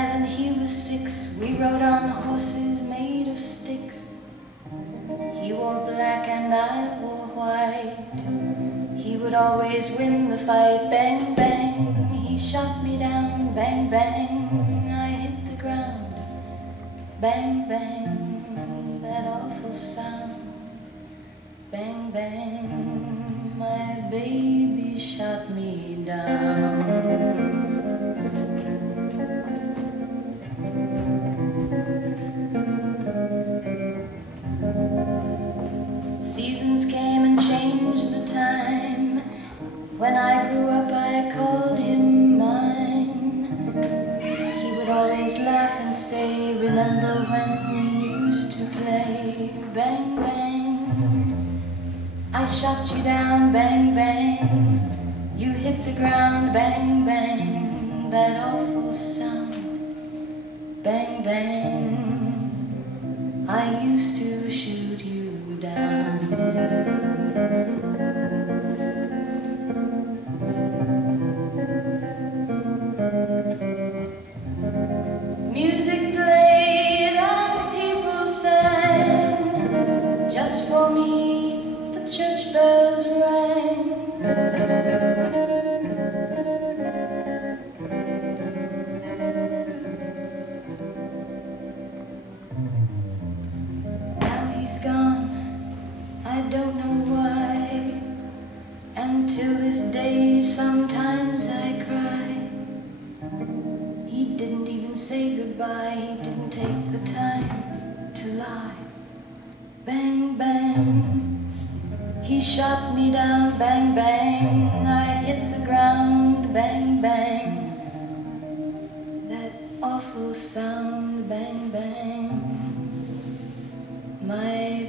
and he was 6. We rode on horses made of sticks. He wore black and I wore white. He would always win the fight. Bang, bang, he shot me down. Bang, bang, I hit the ground. Bang, bang, that awful sound. Bang, bang, my baby shot me down. Seasons came and changed the time. When I grew up I called him mine. He would always laugh and say, remember when we used to play? Bang, bang, I shot you down. Bang, bang, you hit the ground. Bang, bang, that awful sound. Bang, bang, I used to shoot you down. Music played and people sang. Just for me the church bells rang. I don't know why, and till this day sometimes I cry. He didn't even say goodbye, he didn't take the time to lie. Bang, bang, he shot me down. Bang, bang, I hit the ground. Bang, bang, that awful sound. Bang, bang, my